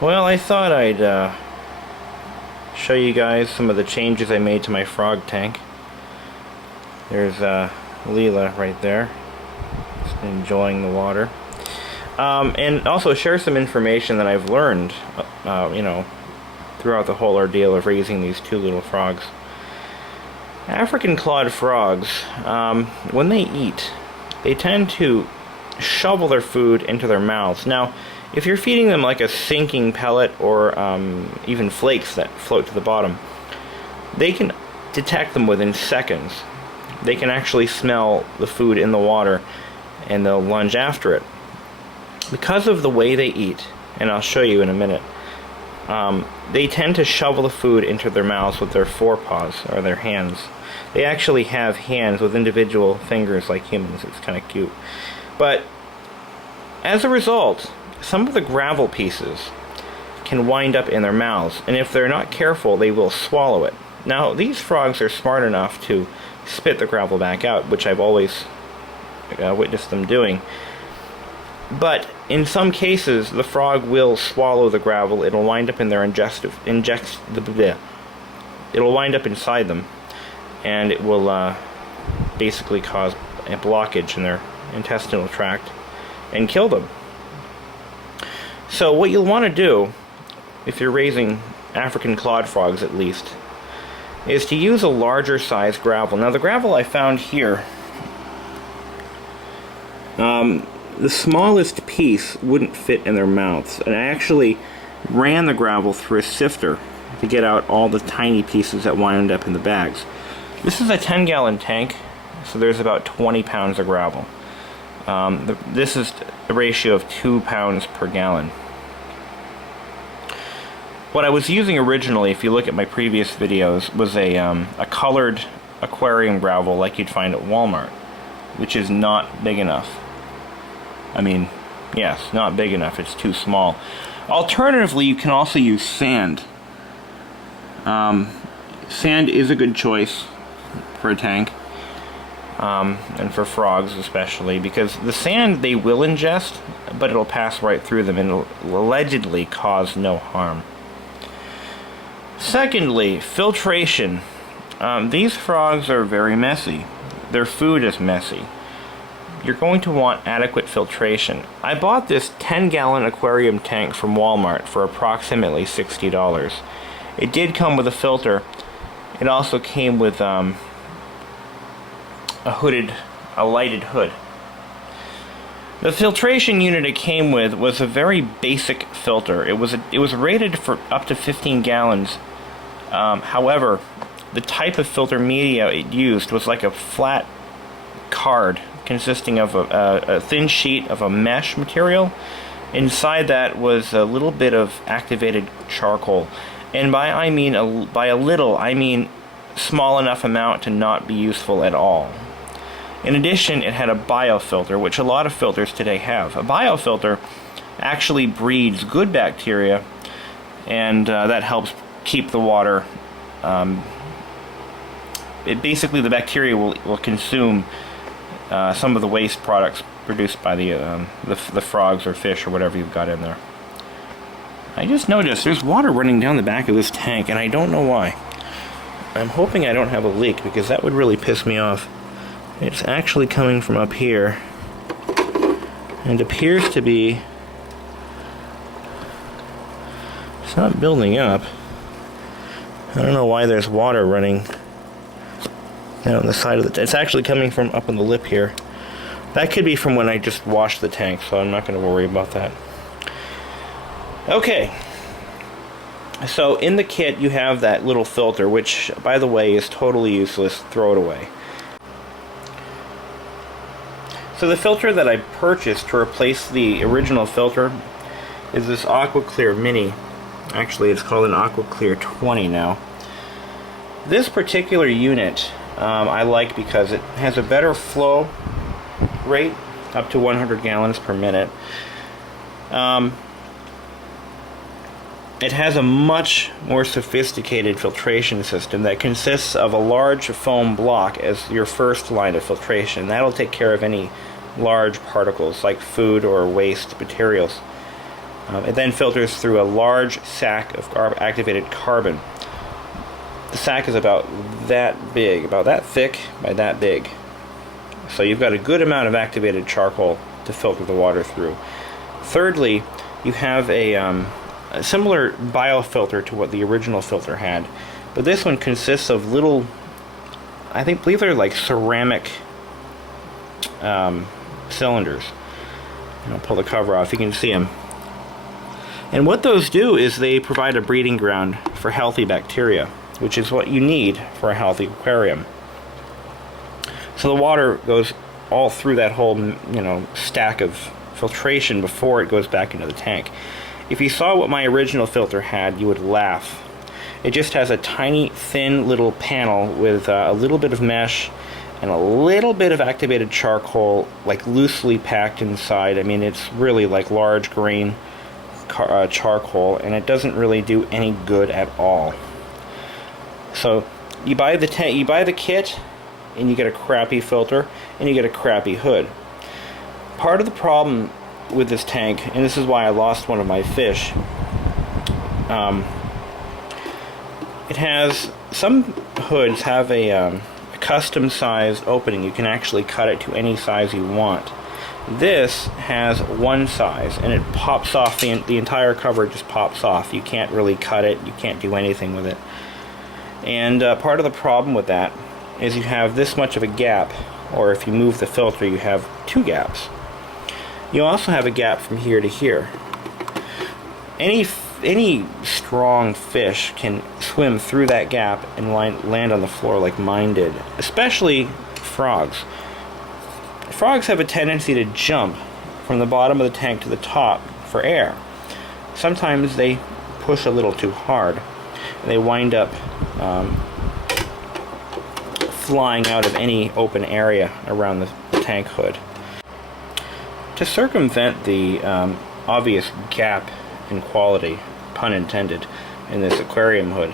Well, I thought I'd show you guys some of the changes I made to my frog tank. There's Leela right there, just enjoying the water. And also share some information that I've learned, you know, throughout the whole ordeal of raising these two little frogs. African clawed frogs, when they eat, they tend to shovel their food into their mouths. Now, if you're feeding them like a sinking pellet or even flakes that float to the bottom, they can detect them within seconds. They can actually smell the food in the water and they'll lunge after it. Because of the way they eat, and I'll show you in a minute, they tend to shovel the food into their mouths with their forepaws, or their hands. They actually have hands with individual fingers like humans. It's kind of cute. But as a result, some of the gravel pieces can wind up in their mouths, and if they're not careful, they will swallow it. Now, these frogs are smart enough to spit the gravel back out, which I've always witnessed them doing. But in some cases, the frog will swallow the gravel. It'll wind up in their it'll wind up inside them, and it will basically cause a blockage in their intestinal tract and kill them. So what you'll want to do, if you're raising African clawed frogs at least, is to use a larger size gravel. Now the gravel I found here, the smallest piece wouldn't fit in their mouths, and I actually ran the gravel through a sifter to get out all the tiny pieces that wound up in the bags. This is a 10-gallon tank, so there's about 20 pounds of gravel. This is a ratio of 2 pounds per gallon. What I was using originally, if you look at my previous videos, was a colored aquarium gravel like you'd find at Walmart, which is not big enough. I mean, yes, not big enough. It's too small. Alternatively, you can also use sand. Sand is a good choice for a tank, and for frogs especially, because the sand they will ingest, but it'll pass right through them and it'll allegedly cause no harm. Secondly, filtration. These frogs are very messy. Their food is messy. You're going to want adequate filtration. I bought this 10-gallon aquarium tank from Walmart for approximately $60. It did come with a filter. It also came with a lighted hood. The filtration unit it came with was a very basic filter. It was rated for up to 15 gallons. However, the type of filter media it used was like a flat card consisting of a thin sheet of a mesh material. Inside that was a little bit of activated charcoal, and by a little I mean small enough amount to not be useful at all. In addition, it had a biofilter, which a lot of filters today have. A biofilter actually breeds good bacteria, and that helps keep the water. Basically, the bacteria will consume some of the waste products produced by the frogs or fish or whatever you've got in there. I just noticed there's water running down the back of this tank, and I don't know why. I'm hoping I don't have a leak, because that would really piss me off. It's actually coming from up here, and appears to be... It's not building up. I don't know why there's water running down the side of the... It's actually coming from up on the lip here. That could be from when I just washed the tank, so I'm not going to worry about that. Okay. So in the kit you have that little filter, which, by the way, is totally useless. Throw it away. So the filter that I purchased to replace the original filter is this Aqua Clear Mini. Actually, it's called an Aqua Clear 20 now. This particular unit I like because it has a better flow rate, up to 100 gallons per minute. It has a much more sophisticated filtration system that consists of a large foam block as your first line of filtration. That'll take care of any large particles like food or waste materials. It then filters through a large sack of activated carbon. The sack is about that big, about that thick by that big. So you've got a good amount of activated charcoal to filter the water through. Thirdly, you have a similar biofilter to what the original filter had, but this one consists of little, believe they're like ceramic cylinders. I'll pull the cover off, you can see them. And what those do is they provide a breeding ground for healthy bacteria, which is what you need for a healthy aquarium. So the water goes all through that whole, stack of filtration before it goes back into the tank. If you saw what my original filter had, you would laugh. It just has a tiny, thin little panel with a little bit of mesh and a little bit of activated charcoal, like loosely packed inside. I mean, it's really like large grain charcoal, and it doesn't really do any good at all. So you buy the kit, and you get a crappy filter, and you get a crappy hood. Part of the problem with this tank, and this is why I lost one of my fish, it has, some hoods have a custom sized opening. You can actually cut it to any size you want. This has one size, and it pops off, the entire cover just pops off. You can't really cut it, you can't do anything with it. And part of the problem with that is you have this much of a gap, or if you move the filter you have two gaps. You also have a gap from here to here. Any strong fish can swim through that gap and land on the floor like mine did, especially frogs. Frogs have a tendency to jump from the bottom of the tank to the top for air. Sometimes they push a little too hard, and they wind up flying out of any open area around the tank hood. To circumvent the obvious gap in quality, pun intended, in this aquarium hood,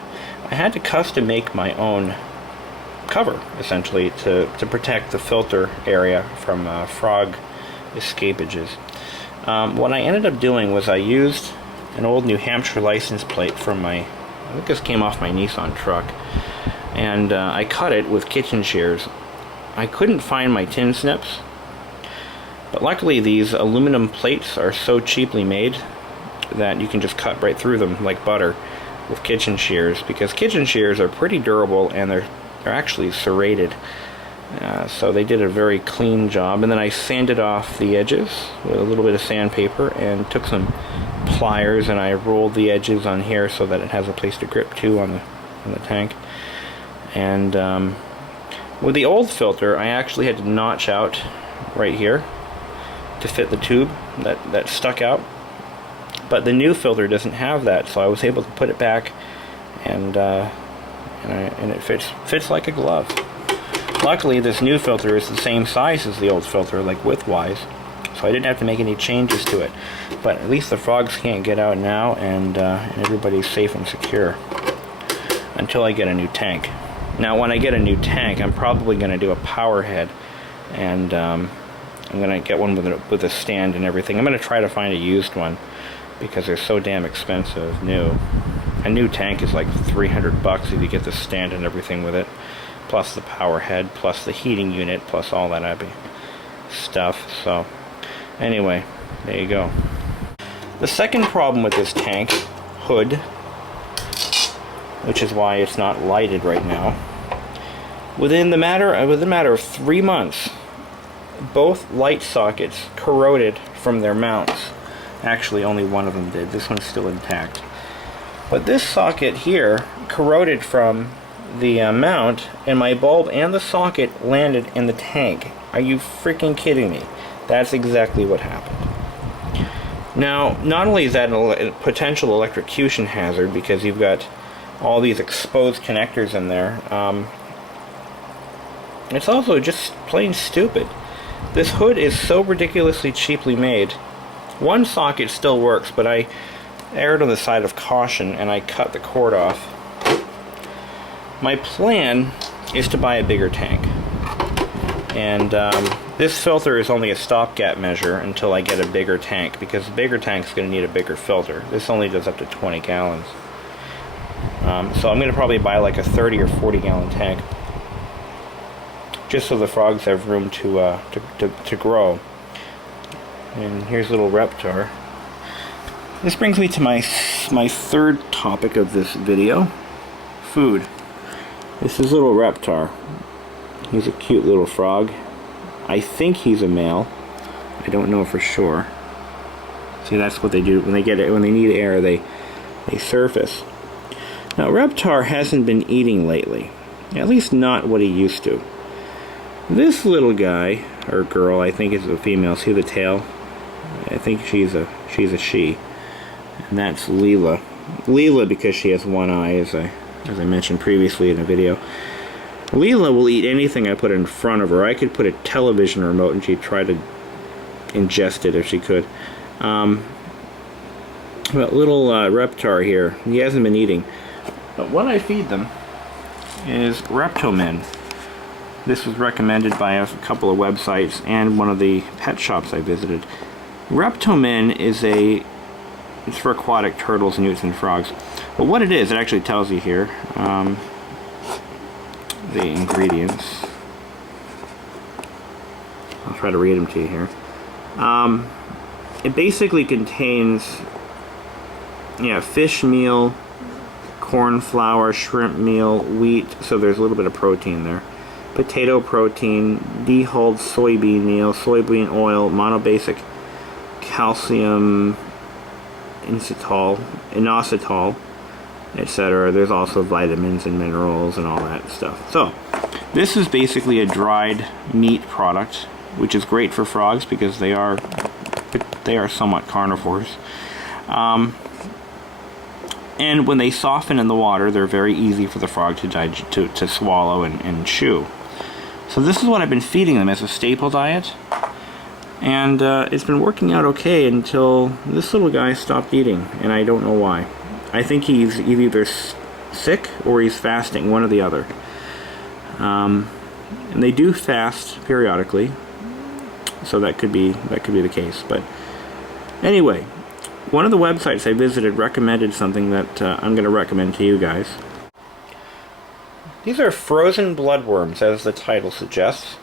I had to custom make my own cover, essentially, to protect the filter area from frog escapages. What I ended up doing was I used an old New Hampshire license plate from I think this came off my Nissan truck, and I cut it with kitchen shears. I couldn't find my tin snips, but luckily these aluminum plates are so cheaply made that you can just cut right through them like butter with kitchen shears, because kitchen shears are pretty durable and they're actually serrated. So they did a very clean job, and then I sanded off the edges with a little bit of sandpaper and took some pliers and I rolled the edges on here so that it has a place to grip to on the tank. And with the old filter I actually had to notch out right here to fit the tube that stuck out, but the new filter doesn't have that, so I was able to put it back, and it fits like a glove. Luckily this new filter is the same size as the old filter, like width-wise, so I didn't have to make any changes to it. But at least the frogs can't get out now, and everybody's safe and secure until I get a new tank. Now when I get a new tank, I'm probably going to do a power head, and I'm going to get one with a stand and everything. I'm going to try to find a used one because they're so damn expensive new. A new tank is like $300 if you get the stand and everything with it, plus the power head, plus the heating unit, plus all that happy stuff. So anyway, there you go. The second problem with this tank hood, which is why it's not lighted right now, within the matter of 3 months, both light sockets corroded from their mounts. Actually, only one of them did. This one's still intact. But this socket here corroded from the mount, and my bulb and the socket landed in the tank. Are you freaking kidding me? That's exactly what happened. Now, not only is that a potential electrocution hazard because you've got all these exposed connectors in there, it's also just plain stupid. This hood is so ridiculously cheaply made. One socket still works, but I erred on the side of caution and I cut the cord off. My plan is to buy a bigger tank, and This filter is only a stopgap measure until I get a bigger tank, because the bigger tank is going to need a bigger filter. This only does up to 20 gallons. So I'm going to probably buy like a 30 or 40 gallon tank, just so the frogs have room to grow. And here's little Reptar. This brings me to my third topic of this video, food. This is little Reptar. He's a cute little frog. I think he's a male. I don't know for sure. See, that's what they do when they get it. When they need air, they surface. Now, Reptar hasn't been eating lately. At least not what he used to. This little guy or girl, I think is a female. See the tail? I think she's a she. And that's Leela. Leela, because she has one eye, as I mentioned previously in a video. Leela will eat anything I put in front of her. I could put a television remote and she'd try to ingest it if she could. But little Reptar here, he hasn't been eating. But what I feed them is Reptomin. This was recommended by a couple of websites and one of the pet shops I visited. Reptomin is it's for aquatic turtles, newts, and frogs. But what it is, it actually tells you here. The ingredients. I'll try to read them to you here. It basically contains fish meal, corn flour, shrimp meal, wheat, so there's a little bit of protein there. Potato protein, dehulled soybean meal, soybean oil, monobasic calcium inositol, etc. There's also vitamins and minerals and all that stuff. So this is basically a dried meat product, which is great for frogs because they are somewhat carnivores. And when they soften in the water, they're very easy for the frog to swallow and chew. So this is what I've been feeding them as a staple diet. And it's been working out okay until this little guy stopped eating, and I don't know why. I think he's either sick or he's fasting, one or the other. And they do fast periodically, so that could be the case. But anyway, one of the websites I visited recommended something that I'm going to recommend to you guys. These are frozen bloodworms, as the title suggests,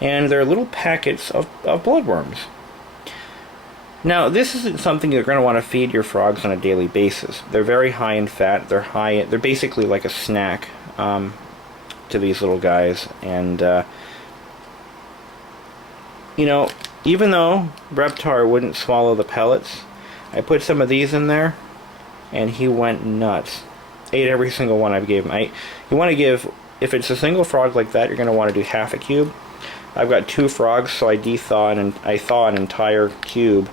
and they're little packets of bloodworms. Now, this isn't something you're going to want to feed your frogs on a daily basis. They're very high in fat. They're basically like a snack to these little guys. And even though Reptar wouldn't swallow the pellets, I put some of these in there, and he went nuts. Ate every single one I gave him. You want to give, if it's a single frog like that, you're going to want to do half a cube. I've got 2 frogs, so I thaw an entire cube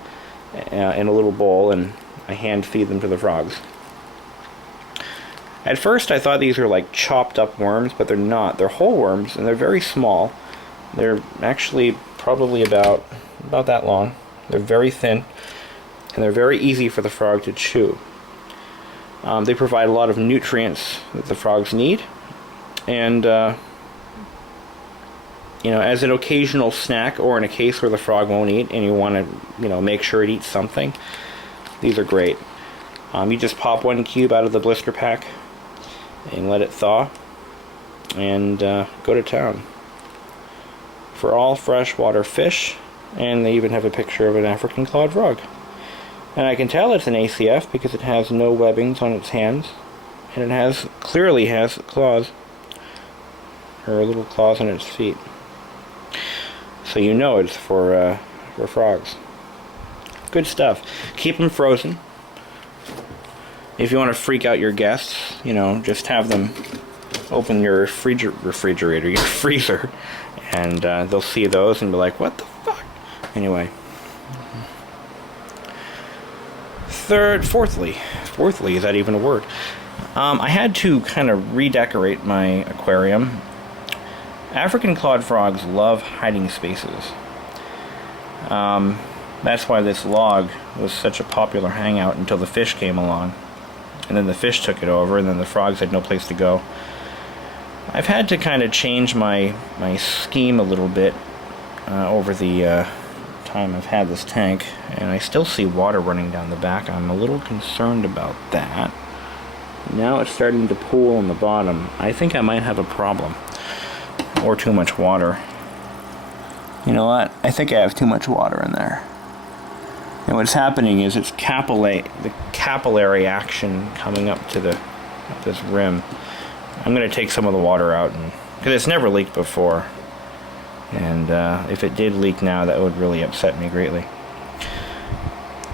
in a little bowl, and I hand feed them to the frogs. At first I thought these were like chopped up worms, but they're not. They're whole worms, and they're very small. They're actually probably about that long. They're very thin, and they're very easy for the frog to chew. They provide a lot of nutrients that the frogs need, and as an occasional snack, or in a case where the frog won't eat and you want to, make sure it eats something, these are great. You just pop 1 cube out of the blister pack and let it thaw, and go to town. For all freshwater fish, and they even have a picture of an African clawed frog. And I can tell it's an ACF because it has no webbings on its hands, and it clearly has claws, or little claws on its feet. So it's for frogs. Good stuff. Keep them frozen. If you want to freak out your guests, just have them open your refrigerator, your freezer, and they'll see those and be like, what the fuck? Anyway. Fourthly, is that even a word? I had to kind of redecorate my aquarium. African clawed frogs love hiding spaces. That's why this log was such a popular hangout until the fish came along. And then the fish took it over, and then the frogs had no place to go. I've had to kind of change my scheme a little bit over the time I've had this tank, and I still see water running down the back. I'm a little concerned about that. Now it's starting to pool on the bottom. I think I might have a problem, or too much water. You know what? I think I have too much water in there. And what's happening is it's the capillary action coming up to this rim. I'm going to take some of the water out, because it's never leaked before. And if it did leak now, that would really upset me greatly.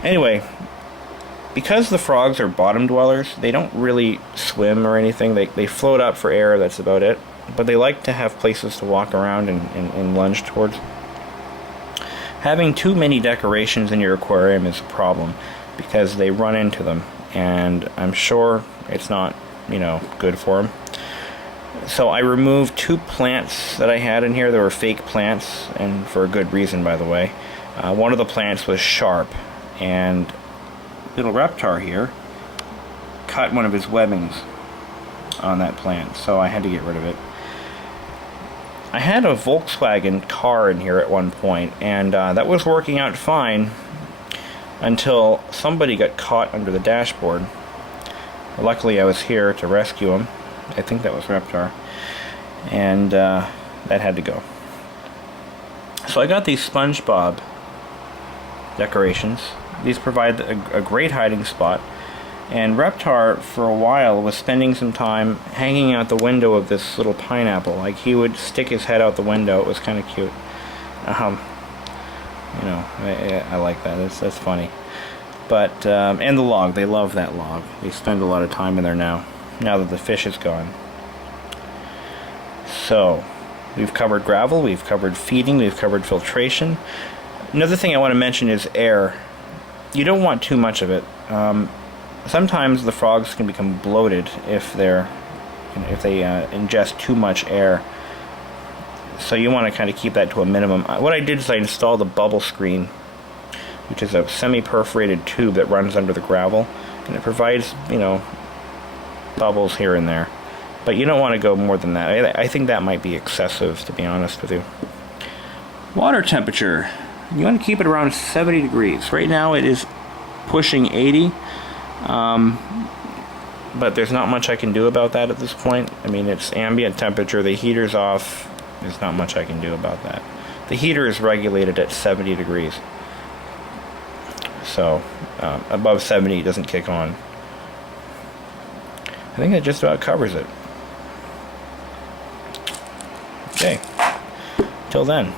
Anyway, because the frogs are bottom dwellers, they don't really swim or anything. They float up for air, that's about it. But they like to have places to walk around and lunge towards. Having too many decorations in your aquarium is a problem, because they run into them, and I'm sure it's not, good for them. So I removed 2 plants that I had in here. They were fake plants, and for a good reason, by the way. One of the plants was sharp, and little reptar here cut one of his webbings on that plant, so I had to get rid of it. I had a Volkswagen car in here at one point, and that was working out fine until somebody got caught under the dashboard. Luckily I was here to rescue him. I think that was Reptar, and that had to go. So I got these SpongeBob decorations. These provide a great hiding spot, and Reptar for a while was spending some time hanging out the window of this little pineapple. Like, he would stick his head out the window. It was kind of cute. I like that. That's funny. But and the log, they love that log. They spend a lot of time in there now that the fish is gone. So we've covered gravel, we've covered feeding, we've covered filtration. Another thing I want to mention is air. You don't want too much of it. Sometimes the frogs can become bloated if they ingest too much air. So you want to kind of keep that to a minimum. What I did is I installed a bubble screen, which is a semi-perforated tube that runs under the gravel, and it provides, bubbles here and there. But you don't want to go more than that. I think that might be excessive, to be honest with you. Water temperature. You want to keep it around 70 degrees. Right now it is pushing 80. But there's not much I can do about that at this point. I mean, it's ambient temperature, the heater's off, there's not much I can do about that. The heater is regulated at 70 degrees. So, above 70 it doesn't kick on. I think that just about covers it. Okay, till then.